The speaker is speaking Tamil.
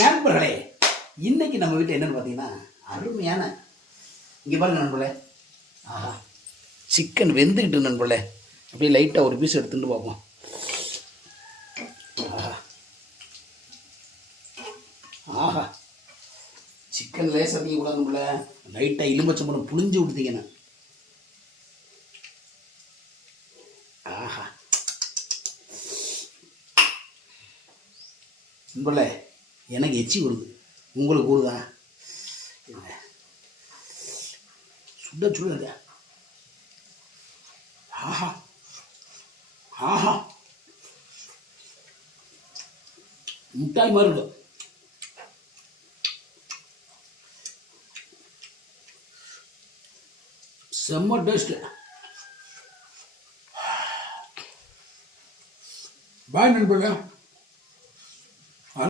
நண்பர்களே, இன்னைக்கு நம்ம வீட்டில் என்னன்னு பார்த்தீங்கன்னா அருமையான இங்கே பாருங்க நண்பர்களே. ஆஹா, சிக்கன் வெந்துக்கிட்டு நண்பர்களே. அப்படியே லைட்டாக ஒரு பீஸ் எடுத்துட்டு பார்ப்போம். ஆஹா ஆஹா, சிக்கன் லேசாக நீங்கள் கூட நண்பர்களே லைட்டாக எலுமிச்சம்பழம் புளிஞ்சு விடுத்தீங்கண்ணா. ஆஹா நண்பர்களே, எனக்கு எச்சி வருது, உங்களுக்கு ஊறுதா? சுட சுட. ஆஹா ஆஹா, முட்டாய் மாதிரி இருக்கும். செம்ம டேஸ்ட். பாய் நண்பர்களே.